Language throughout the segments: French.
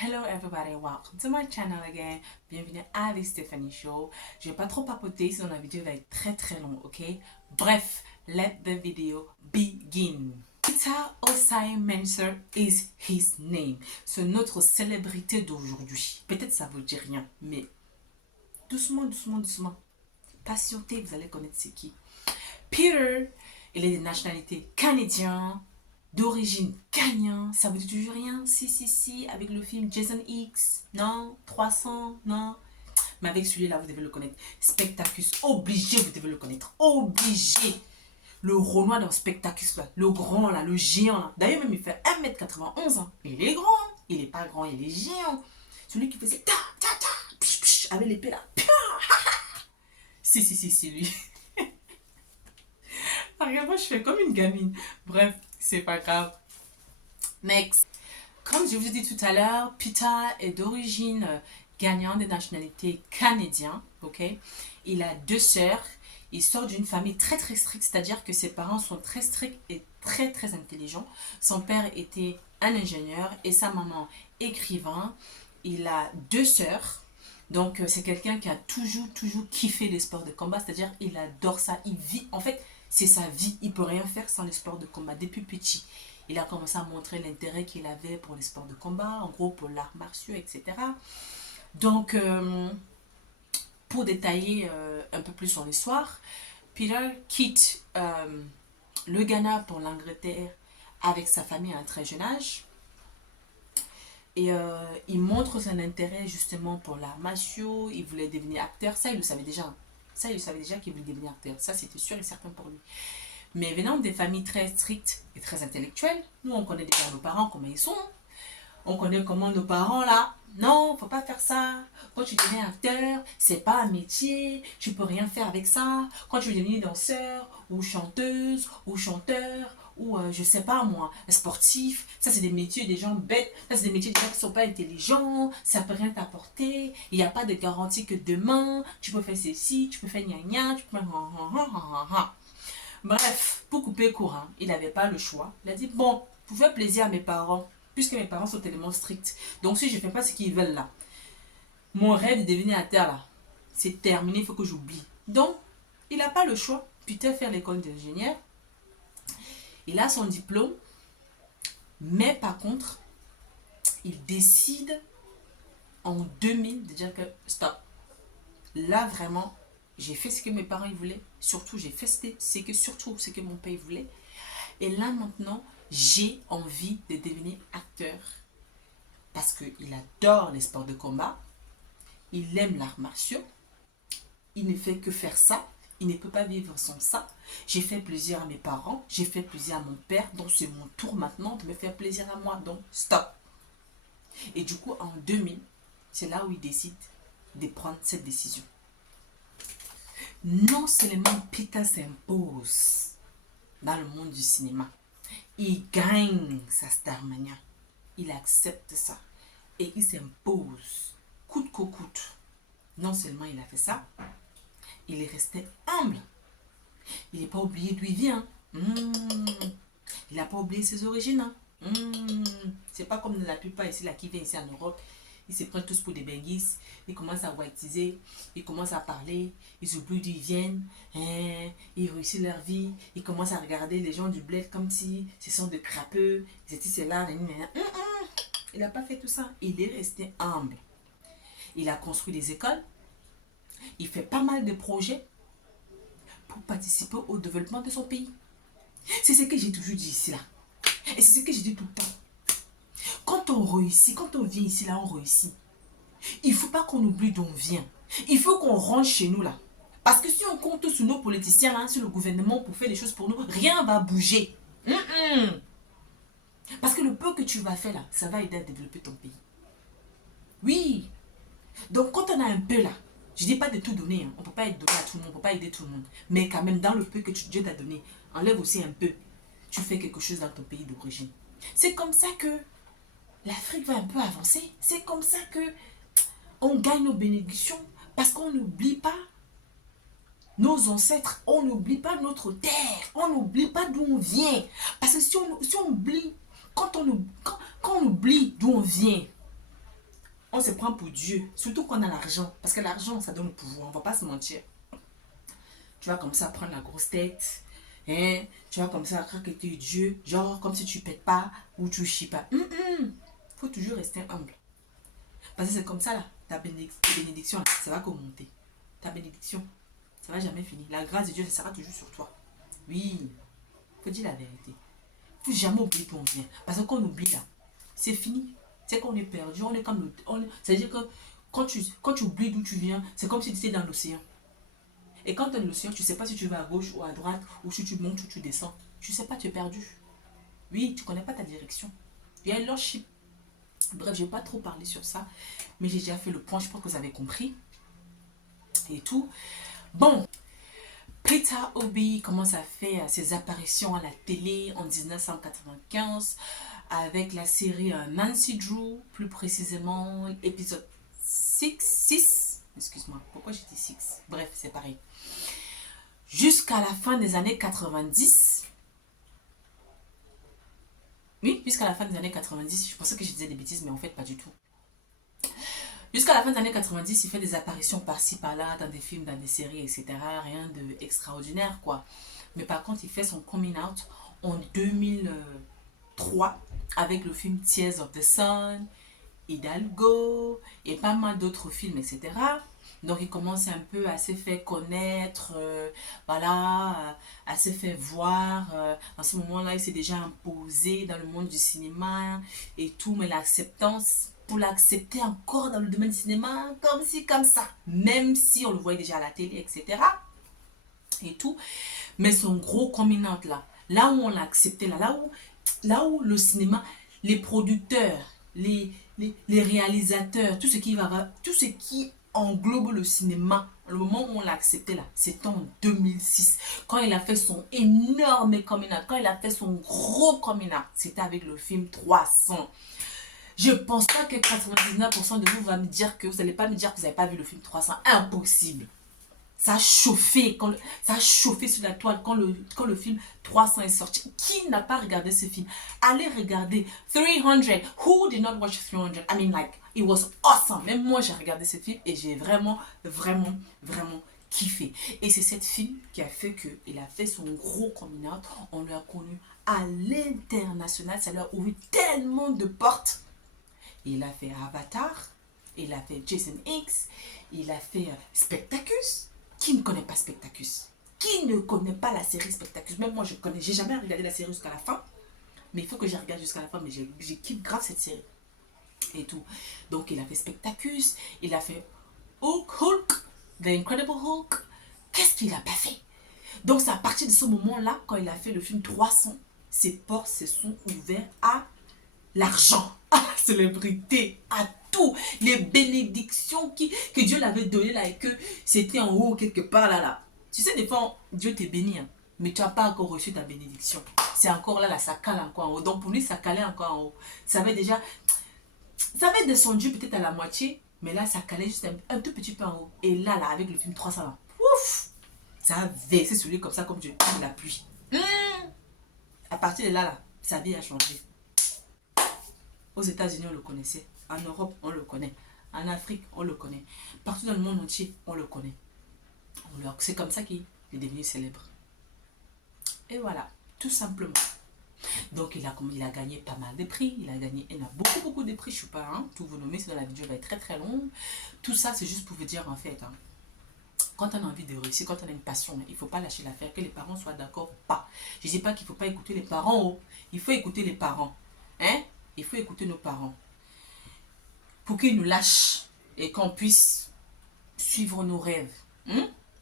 Hello everybody, welcome to my channel again. Bienvenue à The Stephanie Show. Je vais pas trop papoter, sinon la vidéo va être très longue, ok? Bref, let the video begin. Peter Osai Mensah is his name. C'est notre célébrité d'aujourd'hui. Peut-être ça vous dit rien, mais doucement. Patientez, vous allez connaître c'est qui. Peter, il est de nationalité canadienne, d'origine ghanéenne. Ça vous dit toujours rien? Si, avec le film Jason X, non? 300, non? Mais avec celui-là, vous devez le connaître. Spectacus, obligé, vous devez le connaître. Obligé. Le Renoir dans Spectacus, là, le grand, là, le géant. Là. D'ailleurs, même, il fait 1m91. Hein. Il est grand. Il est pas grand, il est géant. Celui qui faisait ta, psh, psh, avec l'épée là. Si, lui. Regarde, moi, je fais comme une gamine. Bref, c'est pas grave. Next. Comme je vous ai dit tout à l'heure, Peter est d'origine ghanéenne de nationalité canadienne. Ok. Il a 2 sœurs. Il sort d'une famille très stricte, c'est-à-dire que ses parents sont très stricts et très intelligents. Son père était un ingénieur et sa maman écrivain. Il a 2 sœurs. Donc, c'est quelqu'un qui a toujours kiffé les sports de combat, c'est-à-dire il adore ça. Il vit, en fait, c'est sa vie. Il ne peut rien faire sans les sports de combat. Depuis petit, il a commencé à montrer l'intérêt qu'il avait pour les sports de combat, en gros pour l'art martiaux, etc. Donc, pour détailler un peu plus son histoire, Peter quitte le Ghana pour l'Angleterre avec sa famille à un très jeune âge. Et il montre son intérêt justement pour l'art martiaux. Il voulait devenir acteur. Ça, il le savait déjà. Qu'il voulait devenir acteur. Ça, c'était sûr et certain pour lui. Mais venant des familles très strictes et très intellectuelles, nous, on connaît déjà nos parents, comment ils sont. On connaît comment nos parents, là, non, faut pas faire ça. Quand tu deviens acteur, c'est pas un métier. Tu peux rien faire avec ça. Quand tu veux devenir danseur, ou chanteuse, ou chanteur, ou je sais pas moi, sportif, ça c'est des métiers des gens bêtes, ça c'est des métiers des gens qui sont pas intelligents, ça peut rien t'apporter, il n'y a pas de garantie que demain, tu peux faire ceci, tu peux faire gna tu peux faire... Bref, pour couper court, il n'avait pas le choix. Il a dit, bon, pour faire plaisir à mes parents, puisque mes parents sont tellement stricts, donc si je ne fais pas ce qu'ils veulent là, mon rêve de devenir acteur là, c'est terminé, il faut que j'oublie. Donc, il n'a pas le choix. Peter fait l'école d'ingénieur. Il a son diplôme, mais par contre, il décide en 2000 de dire que stop. Là, vraiment, j'ai fait ce que mes parents voulaient. Surtout, j'ai fait ce que mon père voulait. Et là, maintenant, j'ai envie de devenir acteur. Parce qu'il adore les sports de combat. Il aime l'art martiaux. Il ne fait que faire ça. Il ne peut pas vivre sans ça. J'ai fait plaisir à mes parents, j'ai fait plaisir à mon père, donc c'est mon tour maintenant de me faire plaisir à moi, donc stop. Et du coup, en 2000, c'est là où il décide de prendre cette décision. Non seulement Peter s'impose dans le monde du cinéma, il gagne sa Starmania, il accepte ça et il s'impose coûte que coûte. Non seulement il a fait ça, il est resté humble. Il n'est pas oublié d'où il vient. Il n'a pas oublié ses origines. C'est pas comme la plupart ici là, qui viennent ici en Europe. Ils se prennent tous pour des benguis. Ils commencent à whiteiser. Ils commencent à parler. Ils oublient d'où ils viennent. Ils réussissent leur vie. Ils commencent à regarder les gens du bled comme si ce sont des crapeux. Ils étaient c'est là. Il n'a pas fait tout ça. Il est resté humble. Il a construit des écoles. Il fait pas mal de projets pour participer au développement de son pays. C'est ce que j'ai toujours dit ici là. Et c'est ce que j'ai dit tout le temps. Quand on réussit, quand on vient ici là, on réussit. Il ne faut pas qu'on oublie d'où on vient. Il faut qu'on rentre chez nous là. Parce que si on compte sur nos politiciens là, sur le gouvernement pour faire des choses pour nous, rien ne va bouger. Parce que le peu que tu vas faire là, ça va aider à développer ton pays. Oui. Donc quand on a un peu là, je ne dis pas de tout donner, on ne peut pas être donné à tout le monde, on ne peut pas aider tout le monde. Mais quand même, dans le peu que Dieu t'a donné, enlève aussi un peu. Tu fais quelque chose dans ton pays d'origine. C'est comme ça que l'Afrique va un peu avancer. C'est comme ça que on gagne nos bénédictions. Parce qu'on n'oublie pas nos ancêtres, on n'oublie pas notre terre, on n'oublie pas d'où on vient. Parce que si on oublie, quand on oublie d'où on vient, on se prend pour Dieu. Surtout qu'on a l'argent. Parce que l'argent, ça donne le pouvoir. On ne va pas se mentir. Tu vas comme ça prendre la grosse tête. Hein? Tu vas comme ça croire que tu es Dieu. Genre comme si tu pètes pas ou tu chies pas. Faut toujours rester humble. Parce que c'est comme ça là. Ta bénédiction, là, ça va commenter. Ta bénédiction, ça va jamais finir. La grâce de Dieu, ça sera toujours sur toi. Oui. Faut dire la vérité. Faut jamais oublier d'où on vient. Parce que quand on oublie là, c'est fini. C'est qu'on est perdu. On est comme c'est-à-dire que quand tu oublies d'où tu viens, c'est comme si tu étais dans l'océan. Et quand tu es dans l'océan, tu ne sais pas si tu vas à gauche ou à droite, ou si tu montes ou tu descends. Tu ne sais pas, tu es perdu. Oui, tu ne connais pas ta direction. Il y a un lordship. Bref, je ne vais pas trop parler sur ça, mais j'ai déjà fait le point, je pense que vous avez compris. Et tout. Bon, Peter Obi commence à faire ses apparitions à la télé en 1995 avec la série Nancy Drew, plus précisément épisode 6. Excuse-moi, pourquoi j'ai dit 6? Bref, c'est pareil. Jusqu'à la fin des années 90. Oui, jusqu'à la fin des années 90. Je pensais que je disais des bêtises, mais en fait, pas du tout. Jusqu'à la fin des années 90, il fait des apparitions par-ci, par-là, dans des films, dans des séries, etc. Rien d'extraordinaire, quoi. Mais par contre, il fait son coming out en 2003 avec le film Tears of the Sun, Hidalgo et pas mal d'autres films, etc. Donc il commence un peu à se faire connaître, voilà, à se faire voir. À ce moment-là, il s'est déjà imposé dans le monde du cinéma et tout, mais l'acceptance, pour l'accepter encore dans le domaine du cinéma, comme ci, comme ça, même si on le voyait déjà à la télé, etc. Et tout, mais son gros coming out là où on l'a accepté, là où le cinéma, les producteurs, les réalisateurs, tout ce qui englobe le cinéma, le moment où on l'a accepté là, c'était en 2006. Quand il a fait son énorme coming out, quand il a fait son gros coming out, c'était avec le film 300. Je pense pas que 99% de vous n'allez pas me dire que vous n'avez pas vu le film 300. Impossible. Ça a chauffé, ça a chauffé sur la toile quand le film 300 est sorti. Qui n'a pas regardé ce film? Allez regarder 300. Who did not watch 300? I mean, like, it was awesome. Même moi, j'ai regardé ce film et j'ai vraiment, vraiment, vraiment kiffé. Et c'est cette film qui a fait qu'il a fait son gros coming out. On l'a connu à l'international. Ça lui a ouvert tellement de portes. Il a fait Avatar, il a fait Jason X, il a fait Spectacus. Qui ne connaît pas Spectacus? Qui ne connaît pas la série Spectacus? Même moi, je connais. J'ai jamais regardé la série jusqu'à la fin. Mais il faut que je regarde jusqu'à la fin. Mais j'ai kiffe grave cette série. Et tout. Donc, il a fait Spectacus. Il a fait Hulk, The Incredible Hulk. Qu'est-ce qu'il n'a pas fait? Donc, c'est à partir de ce moment-là, quand il a fait le film 300, ses portes se sont ouvertes à l'argent, à la célébrité, à tout, les bénédictions que Dieu l'avait données là et que c'était en haut quelque part là. Tu sais, des fois, Dieu t'est béni, hein, mais tu n'as pas encore reçu ta bénédiction. C'est encore là, ça cale encore en haut. Donc pour lui, ça calait encore en haut. Ça avait descendu peut-être à la moitié, mais là, ça calait juste un tout petit peu en haut. Et là, avec le film 300, là, ouf, ça a versé sur lui comme ça, comme Dieu, comme la pluie. À partir de là, sa vie a changé. Aux États-Unis, on le connaissait. En Europe, on le connaît. En Afrique, on le connaît. Partout dans le monde entier, on le connaît. C'est comme ça qu'il est devenu célèbre. Et voilà, tout simplement. Donc, il a gagné pas mal de prix. Il a beaucoup, beaucoup de prix. Je ne suis pas tout vous nommer, sinon la vidéo va être très, très longue. Tout ça, c'est juste pour vous dire, en fait, quand on a envie de réussir, quand on a une passion, il ne faut pas lâcher l'affaire, que les parents soient d'accord ou pas. Je ne dis pas qu'il ne faut pas écouter les parents. Il faut écouter les parents. Il faut écouter nos parents pour qu'ils nous lâchent et qu'on puisse suivre nos rêves.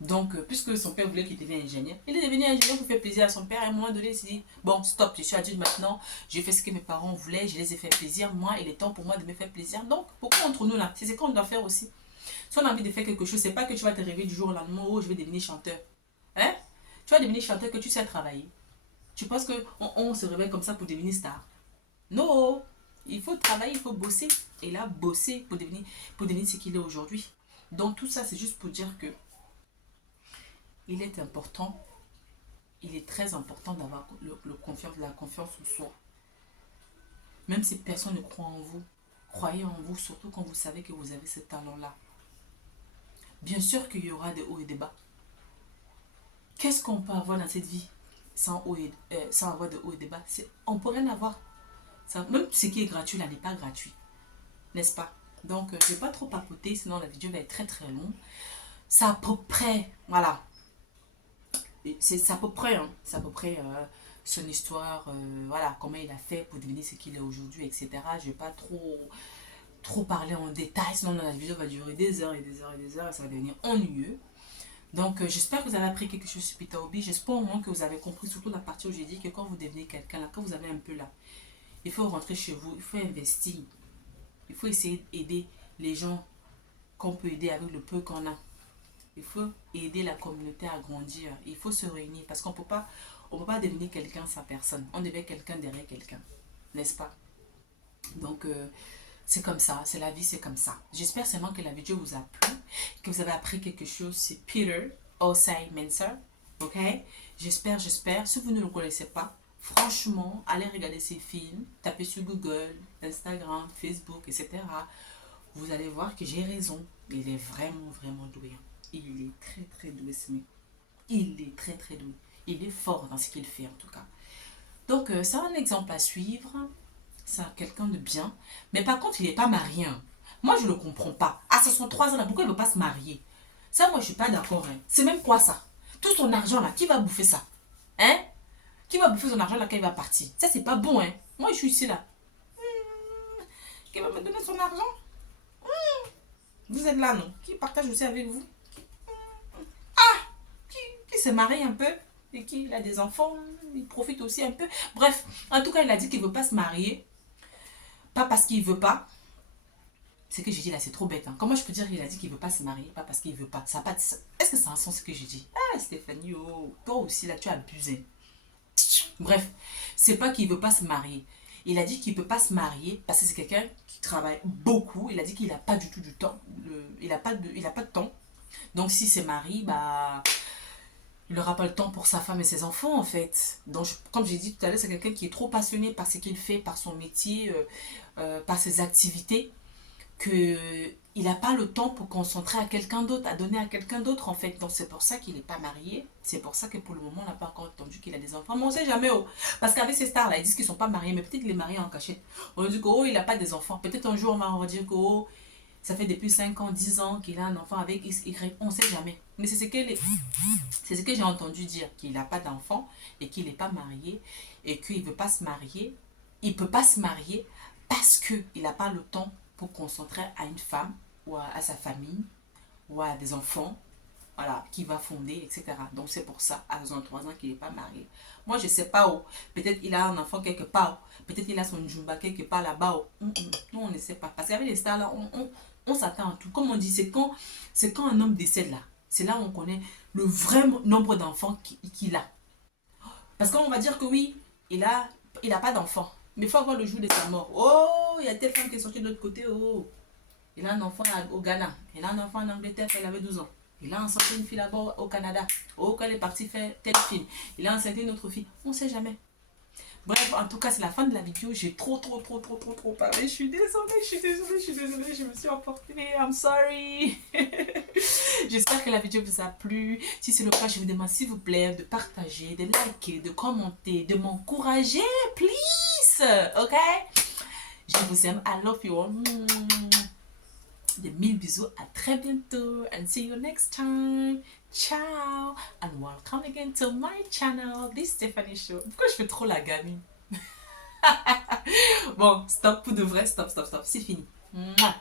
Donc, puisque son père voulait qu'il devienne ingénieur, il est devenu ingénieur pour faire plaisir à son père. Et à un moment donné, il s'est dit, bon, stop, je suis adulte maintenant, je fais ce que mes parents voulaient, je les ai fait plaisir. Moi, il est temps pour moi de me faire plaisir. Donc, pourquoi entre nous là? C'est ce qu'on doit faire aussi. Si on a envie de faire quelque chose, c'est pas que tu vas te réveiller du jour au lendemain, oh, je vais devenir chanteur. Tu vas devenir chanteur que tu sais travailler. Tu penses qu'on se réveille comme ça pour devenir star? Non, il faut travailler, il faut bosser. Et là, bosser pour devenir ce qu'il est aujourd'hui. Donc tout ça, c'est juste pour dire que il est important, il est très important d'avoir la confiance en soi. Même si personne ne croit en vous, Croyez en vous, surtout quand vous savez que vous avez ce talent-là. Bien sûr qu'il y aura des hauts et des bas. Qu'est-ce qu'on peut avoir dans cette vie sans avoir de hauts et de bas? On peut rien avoir. Même ce qui est gratuit là n'est pas gratuit. N'est-ce pas? Donc, je ne vais pas trop papoter, sinon la vidéo va être très très longue. C'est à peu près, voilà. C'est à peu près, hein. C'est à peu près son histoire, voilà, comment il a fait pour devenir ce qu'il est aujourd'hui, etc. Je ne vais pas trop parler en détail, sinon la vidéo va durer des heures et des heures et des heures et ça va devenir ennuyeux. Donc, j'espère que vous avez appris quelque chose sur Peter Obi. J'espère au moins que vous avez compris, surtout la partie où j'ai dit que quand vous devenez quelqu'un, là, quand vous avez un peu là, il faut rentrer chez vous, il faut investir. Il faut essayer d'aider les gens qu'on peut aider avec le peu qu'on a. Il faut aider la communauté à grandir. Il faut se réunir parce qu'on ne peut pas devenir quelqu'un sans personne. On devient quelqu'un derrière quelqu'un. N'est-ce pas? Donc, c'est comme ça. C'est la vie, c'est comme ça. J'espère seulement que la vidéo vous a plu, que vous avez appris quelque chose. C'est Peter Osei Mensah. Ok? J'espère. Si vous ne le connaissez pas, franchement, allez regarder ses films. Tapez sur Google, Instagram, Facebook, etc. Vous allez voir que j'ai raison. Il est vraiment, vraiment doué. Il est très, très doué, ce mec. Il est très, très doué. Il est fort dans ce qu'il fait, en tout cas. Donc, c'est un exemple à suivre. C'est quelqu'un de bien. Mais par contre, il n'est pas marié. Hein. Moi, je ne le comprends pas. À 63 ans, là, pourquoi il ne veut pas se marier? Ça, moi, je ne suis pas d'accord. Hein. C'est même quoi ça? Tout son argent, là, qui va bouffer ça? Hein? Qui va bouffer son argent, là, quand il va partir? Ça, c'est pas bon, hein. Moi, je suis ici, là. Qui va me donner son argent? Vous êtes là, non? Qui partage aussi avec vous? Qui se marie un peu? Et qui a des enfants? Il profite aussi un peu. Bref, en tout cas, il a dit qu'il ne veut pas se marier. Pas parce qu'il veut pas. Ce que j'ai dit là, c'est trop bête. Hein. Comment je peux dire qu'il a dit qu'il veut pas se marier? Pas parce qu'il veut pas. Ça a pas de... Est-ce que ça a un sens ce que j'ai dit? Ah, Stéphanie, oh, toi aussi là, tu as abusé. Bref, c'est pas qu'il veut pas se marier. Il a dit qu'il peut pas se marier parce que c'est quelqu'un qui travaille beaucoup. Il a dit qu'il n'a pas du tout du temps. Il n'a pas de temps. Donc si c'est mari, bah... il n'aura pas le temps pour sa femme et ses enfants en fait. Donc comme j'ai dit tout à l'heure, c'est quelqu'un qui est trop passionné par ce qu'il fait, par son métier, par ses activités, qu'il n'a pas le temps pour concentrer à quelqu'un d'autre, à donner à quelqu'un d'autre en fait. Donc c'est pour ça qu'il n'est pas marié. C'est pour ça que pour le moment on n'a pas encore entendu qu'il a des enfants. Mais on ne sait jamais. Oh. Parce qu'avec ces stars là, ils disent qu'ils ne sont pas mariés, mais peut-être qu'il est marié en cachette. On dit que oh, il n'a pas des enfants. Peut-être un jour on va dire que oh, ça fait depuis 5 ans, 10 ans qu'il a un enfant avec X, Y. On ne sait jamais. Mais c'est ce que j'ai entendu dire, qu'il n'a pas d'enfant et qu'il n'est pas marié et qu'il ne veut pas se marier. Il ne peut pas se marier parce qu'il n'a pas le temps pour concentrer à une femme ou à sa famille ou à des enfants, voilà, qu'il va fonder, etc. Donc c'est pour ça, à 23 ans, qu'il n'est pas marié. Moi, je ne sais pas où. Peut-être il a un enfant quelque part. Peut-être il a son Jumba quelque part là-bas. Nous, on ne sait pas. Parce qu'avec les stars, là, on s'attend à tout. Comme on dit, c'est quand un homme décède là. C'est là où on connaît le vrai nombre d'enfants qu'il a. Parce qu'on va dire que oui, il a pas d'enfant. Mais il faut avoir le jour de sa mort. Oh, il y a telle femme qui est sortie de l'autre côté. Oh, il a un enfant au Ghana. Il a un enfant en Angleterre quand il avait 12 ans. Il a enceinté une fille là-bas au Canada. Oh, quand elle est partie faire tel film. Il a enceinté une autre fille. On ne sait jamais. Bref, en tout cas, c'est la fin de la vidéo. J'ai trop parlé. Je suis désolée. Je me suis emportée. I'm sorry. J'espère que la vidéo vous a plu. Si c'est le cas, je vous demande s'il vous plaît de partager, de liker, de commenter, de m'encourager. Please. Ok? Je vous aime. I love you all. Des mille bisous. À très bientôt. And see you next time. Ciao. And welcome again to my channel. This Stephanie Show. Pourquoi je fais trop la gamine? Bon, stop pour de vrai. Stop. C'est fini. Mouah.